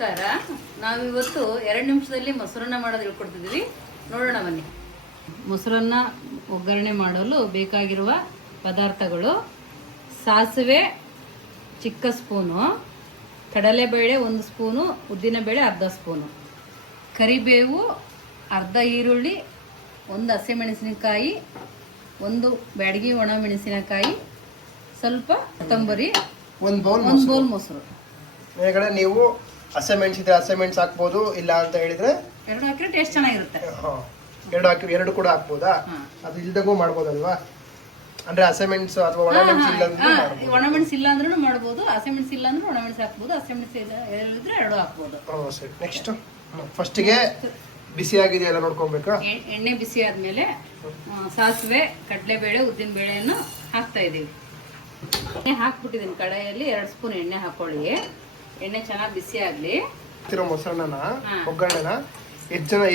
ನಮಸ್ಕಾರ. ನಾವಿವತ್ತು 2 ನಿಮಿಷದಲ್ಲಿ ಮೊಸರನ್ನ ಮಾಡೋದು ಹೇಳ್ಕೊಡ್ತಿದ್ದೀವಿ. ನೋಡೋಣ ಬನ್ನಿ. ಮೊಸರನ್ನ ಒಗ್ಗರಣೆ ಮಾಡಲು ಬೇಕಾಗಿರುವ ಪದಾರ್ಥಗಳು: ಸಾಸಿವೆ ಚಿಕ್ಕ ಸ್ಪೂನು, ಕಡಲೆಬೇಳೆ 1 ಸ್ಪೂನು, ಉದ್ದಿನಬೇಳೆ ಅರ್ಧ ಸ್ಪೂನು, ಕರಿಬೇವು, ಅರ್ಧ ಈರುಳ್ಳಿ, 1 ಹಸಿಮೆಣಸಿನಕಾಯಿ, 1 ಬ್ಯಾಡಗಿ ಒಣ ಮೆಣಸಿನಕಾಯಿ, ಸ್ವಲ್ಪ ಕೊತ್ತಂಬರಿ, 1 ಬೌಲ್ ಮೊಸರು. ಮೇಲ್ಗಡೆ ನೀವು ಹಸಿಮೆಣಸು ಹಾಕ್ಬೋದು, ಇಲ್ಲ ಅಂತ ಹೇಳಿದ್ರೆ 2 ಹಾಕಿದ್ರೆ ಟೇಸ್ಟ್ ಚೆನ್ನಾಗಿರುತ್ತೆ. 2 ಕೂಡ ಹಾಕ್ಬೋದಾ? ಅದು ಇಲ್ದಂಗೂ ಮಾಡ್ಬೋದಲ್ವಾ? ಅಂದ್ರೆ ಹಸಿಮೆಣಸು ಅಥವಾ ಒಣಮೆಣಸು ಒಣಮೆಣಸು ಇಲ್ಲ ಅಂದ್ರೂ ಮಾಡ್ಬೋದು, ಹಸಿಮೆಣಸು ಇಲ್ಲ ಅಂದ್ರೆ ಒಣಮೆಣಸು ಹಾಕ್ಬೋದು, ಹಸಿಮೆಣಸು ಇದ್ರೆ 2 ಹಾಕ್ಬೋದು. ಸರಿ. ನೆಕ್ಸ್ಟ್ ಫಸ್ಟ್ಗೆ ಬಿಸಿ ಆಗಿದೆಯಲ್ಲ ನೋಡ್ಕೊಬೇಕಾ? ಎಣ್ಣೆ ಬಿಸಿ ಆದ್ಮೇಲೆ ಸಾಸಿವೆ, ಕಡಲೆಬೇಳೆ, ಉದ್ದಿನ ಬೇಳೆಯನ್ನು ಹಾಕ್ತಾ ಇದೀವಿ. ಎಣ್ಣೆ ಹಾಕ್ಬಿಟ್ಟಿದ್ದೀನಿ ಕಡಾಯಲ್ಲಿ. 2 ಸ್ಪೂನ್ ಎಣ್ಣೆ ಹಾಕೊಳ್ಳಿ. ಎಣ್ಣೆ ಚೆನ್ನಾಗಿ ಬಿಸಿ ಆಗ್ಲಿ. ಮೊಸರನ್ನ ಒಗ್ಗರಣೆನ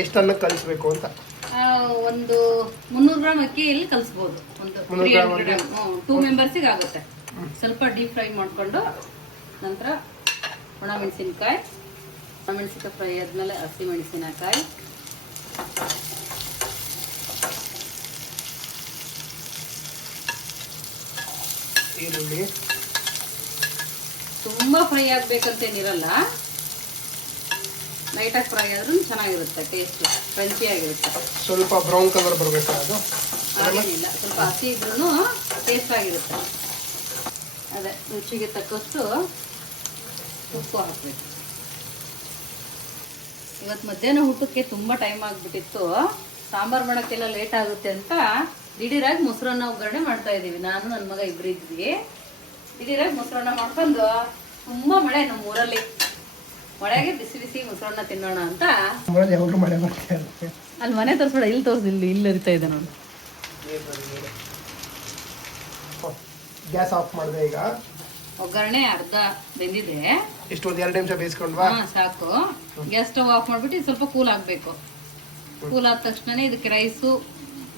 ಎಷ್ಟು ಅನ್ನ ಕಲಿಸ್ಬೇಕು ಅಂತ? ಒಂದು 300 ಗ್ರಾಮ್ ಅಕ್ಕಿಯಲ್ಲಿ ಕಲಿಸ್ಬೋದು. ಒಂದು 2 ಮೆಂಬರ್ಸಿಗೆ ಆಗುತ್ತೆ. ಸ್ವಲ್ಪ ಡೀಪ್ ಫ್ರೈ ಮಾಡ್ಕೊಂಡು ನಂತರ ಒಣಮೆಣಸಿನಕಾಯಿ ಫ್ರೈ ಆದ್ಮೇಲೆ ಹಸಿಮೆಣಸಿನಕಾಯಿ, ಈರುಳ್ಳಿ. ತುಂಬಾ ಫ್ರೈ ಆಗ್ಬೇಕಂತೇನಿರಲ್ಲ, ಲೈಟಾಗಿ ಫ್ರೈ ಆದ್ರೂ ಚೆನ್ನಾಗಿರುತ್ತೆ, ಟೇಸ್ಟ್ ಕ್ರಂಚಿ ಆಗಿರುತ್ತೆ. ಸ್ವಲ್ಪ ಬ್ರೌನ್ ಕಲರ್ ಬರಬೇಕು. ಅದು ಹಾಗೇನಿಲ್ಲ, ಸ್ವಲ್ಪ ಹಸಿ ಇದ್ರೂ ಟೇಸ್ಟ್ ಆಗಿರುತ್ತೆ. ಅದೇ ರುಚಿಗೆ ತಕ್ಕಷ್ಟು ಉಪ್ಪು ಹಾಕಬೇಕು. ಇವತ್ತು ಮಧ್ಯಾಹ್ನ ಊಟಕ್ಕೆ ತುಂಬಾ ಟೈಮ್ ಆಗ್ಬಿಟ್ಟಿತ್ತು. ಸಾಂಬಾರ್ ಮಾಡೋಕ್ಕೆಲ್ಲ ಲೇಟ್ ಆಗುತ್ತೆ ಅಂತ ದಿಢೀರಾಗಿ ಮೊಸರನ್ನ ಒಗ್ಗರಣೆ ಮಾಡ್ತಾ ಇದೀವಿ. ನಾನು ನನ್ನ ಮಗ ಇಬ್ರು ಇದ್ವಿ. ದಿಢೀರಾಗಿ ಮೊಸರನ್ನ ಮಾಡ್ಕೊಂಡು, ತುಂಬಾ ಮಳೆ ನಮ್ಮ ಊರಲ್ಲಿ, ಮಳೆಗೆ ಬಿಸಿ ಬಿಸಿ ಮೊಸರನ್ನ ತಿನ್ನೋಣ ಅಂತ. ಅಲ್ಲಿ ಮನೆ ತೋರಿಸ್ಬೇಡ, ಇಲ್ಲಿ ತೋರಿಸ್, ಇಲ್ಲಿ ಅರಿತಾ ಇದೆ ನೋಡಿ. ಗ್ಯಾಸ್ ಆಫ್ ಮಾಡಿದೆ. ಈಗ ಒಗ್ಗರಣೆ ಅರ್ಧ ಬೆಂದಿದೆ. ಇಷ್ಟು 2 ನಿಮಿಷ ಬೇಯಿಸ್ಕೊಂಡ್ವಾ? ಸಾಕು. ಗ್ಯಾಸ್ ಸ್ಟವ್ ಆಫ್ ಮಾಡ್ಬಿಟ್ಟು ಸ್ವಲ್ಪ ಕೂಲ್ ಆಗ್ಬೇಕು. ಕೂಲ್ ಆದ ತಕ್ಷಣ ಇದಕ್ಕೆ ರೈಸು,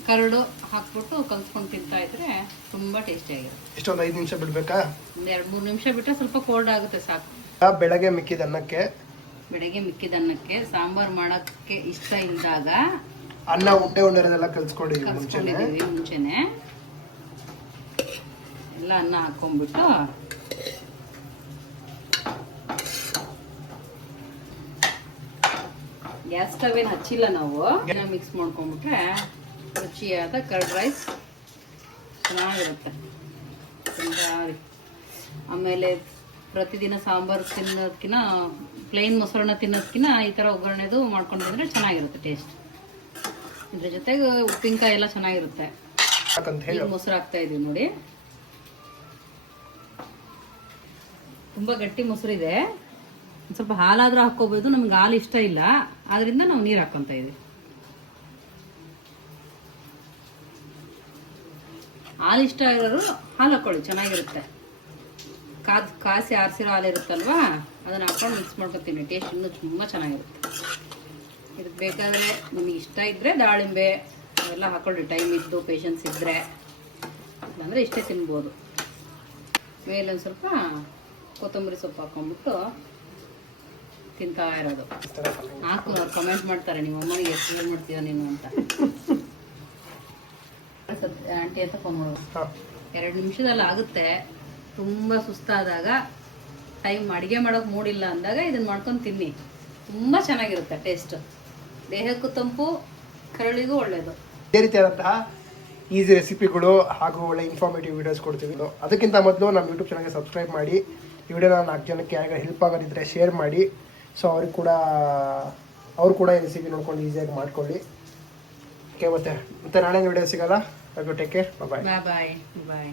ಕರಡು ಹಾಕ್ಬಿಟ್ಟು ಕಲ್ಸ್ಕೊಂಡು ತಿಂತಾ ಇದ್ರೆ ತುಂಬಾ ಟೇಸ್ಟಿ ಆಗಿರುತ್ತೆ. ಇಷ್ಟೊಂದು 5 ನಿಮಿಷ ಬಿಡ್ಬೇಕಾ? 2-3 ನಿಮಿಷ ಬಿಟ್ಟರೆ ಸ್ವಲ್ಪ ಕೋಲ್ಡ್ ಆಗುತ್ತೆ, ಸಾಕು. ಬೆಳಗ್ಗೆ ಮಿಕ್ಕಿದ ಅನ್ನಕ್ಕೆ ಸಾಂಬಾರ್ ಮಾಡಕ್ಕೆ ಇಷ್ಟ ಇಲ್ದಾಗ ಅನ್ನ ಉಂಡೆಲ್ಲ ಕಲ್ಸ್ಕೊಂಡಿದೀವಿ ಮುಂಚೆನೆ. ಎಲ್ಲ ಅನ್ನ ಹಾಕೊಂಡ್ಬಿಟ್ಟು ಗ್ಯಾಸ್ ಸ್ಟವ್ ಏನು ಹಚ್ಚಿಲ್ಲ ನಾವು. ಮಿಕ್ಸ್ ಮಾಡ್ಕೊಂಡ್ಬಿಟ್ರೆ ರುಚಿಯಾದ ಕರ್ಡ್ ರೈಸ್ ಚೆನ್ನಾಗಿರುತ್ತೆ. ಆಮೇಲೆ ಪ್ರತಿದಿನ ಸಾಂಬಾರು ತಿನ್ನೋದಕ್ಕಿಂತ, ಪ್ಲೇನ್ ಮೊಸರನ್ನ ತಿನ್ನೋದಕ್ಕಿಂತ ಈ ಥರ ಒಗ್ಗರಣೆದು ಮಾಡ್ಕೊಂಡು ಬಂದರೆ ಚೆನ್ನಾಗಿರುತ್ತೆ ಟೇಸ್ಟ್. ಇದ್ರ ಜೊತೆಗೆ ಉಪ್ಪಿನಕಾಯಿ ಎಲ್ಲ ಚೆನ್ನಾಗಿರುತ್ತೆ. ಮೊಸರು ಹಾಕ್ತಾ ಇದೀವಿ ನೋಡಿ. ತುಂಬ ಗಟ್ಟಿ ಮೊಸರು ಇದೆ. ಸ್ವಲ್ಪ ಹಾಲಾದ್ರೂ ಹಾಕ್ಕೋಬೋದು, ನಮ್ಗೆ ಹಾಲು ಇಷ್ಟ ಇಲ್ಲ, ಆದ್ರಿಂದ ನಾವು ನೀರು ಹಾಕ್ಕೊಂತ ಇದೀವಿ. ಹಾಲು ಇಷ್ಟ ಇರೋರು ಹಾಲು ಹಾಕೊಳ್ಳಿ, ಚೆನ್ನಾಗಿರುತ್ತೆ. ಕಾಸಿ ಆರಿಸಿರೋ ಹಾಲು ಇರುತ್ತಲ್ವಾ, ಅದನ್ನ ಹಾಕೊಂಡು ಮಿಕ್ಸ್ ಮಾಡ್ಕೊತೀನಿ. ಟೇಸ್ಟ್ ಇನ್ನೂ ತುಂಬ ಚೆನ್ನಾಗಿರುತ್ತೆ. ಇದಕ್ಕೆ ಬೇಕಾದರೆ ನಿಮಗೆ ಇಷ್ಟ ಇದ್ದರೆ ದಾಳಿಂಬೆ ಅವೆಲ್ಲ ಹಾಕೊಳ್ಳಿ, ಟೈಮ್ ಇದ್ದು ಪೇಷನ್ಸ್ ಇದ್ದರೆ. ಇಲ್ಲಾಂದರೆ ಇಷ್ಟೇ ತಿನ್ಬೋದು. ಮೇಲೊಂದು ಸ್ವಲ್ಪ ಕೊತ್ತಂಬರಿ ಸೊಪ್ಪು ಹಾಕೊಂಡ್ಬಿಟ್ಟು ತಿಂತಾ ಇರೋದು. ಹಾಕು, ಅವ್ರು ಕಮೆಂಟ್ ಮಾಡ್ತಾರೆ, ನಿಮ್ಮ ಅಮ್ಮನಿಗೆ ಎಷ್ಟು ಹೇಳಿ ಮಾಡ್ತೀವ ನೀನು ಅಂತ. ಆಂಟಿ ಅಂತ ಫೋನ್ ಮಾಡೋದು. 2 ನಿಮಿಷದಲ್ಲಿ ಆಗುತ್ತೆ. ತುಂಬ ಸುಸ್ತಾದಾಗ, ಟೈಮ್ ಅಡುಗೆ ಮಾಡೋಕೆ ಮೂಡಿಲ್ಲ ಅಂದಾಗ ಇದನ್ನ ಮಾಡ್ಕೊಂಡು ತಿನ್ನಿ. ತುಂಬ ಚೆನ್ನಾಗಿರುತ್ತೆ ಟೇಸ್ಟ್. ದೇಹಕ್ಕೂ ತಂಪು, ಕರಳಿಗೂ ಒಳ್ಳೆಯದು. ಇದೇ ರೀತಿಯಾದಂತಹ ಈಸಿ ರೆಸಿಪಿಗಳು ಹಾಗೂ ಒಳ್ಳೆ ಇನ್ಫಾರ್ಮೇಟಿವ್ ವಿಡಿಯೋಸ್ ಕೊಡ್ತೀವಿ. ಅದಕ್ಕಿಂತ ಮೊದಲು ನಮ್ಮ ಯೂಟ್ಯೂಬ್ ಚಾನಲ್ಗೆ ಸಬ್ಸ್ಕ್ರೈಬ್ ಮಾಡಿ. ಈ ವಿಡಿಯೋನ 4 ಜನಕ್ಕೆ ಯಾರಿಗಾರು ಹೆಲ್ಪ್ ಆಗೋದಿದ್ರೆ ಶೇರ್ ಮಾಡಿ. ಸೊ ಅವ್ರು ಕೂಡ ಈ ರೆಸಿಪಿ ನೋಡ್ಕೊಂಡು ಈಸಿಯಾಗಿ ಮಾಡ್ಕೊಳ್ಳಿ. ಓಕೆ, ಮತ್ತೆ ನಾಳೆ ವಿಡಿಯೋ ಸಿಗಲ್ಲ. Take care. ಬಾಯ್.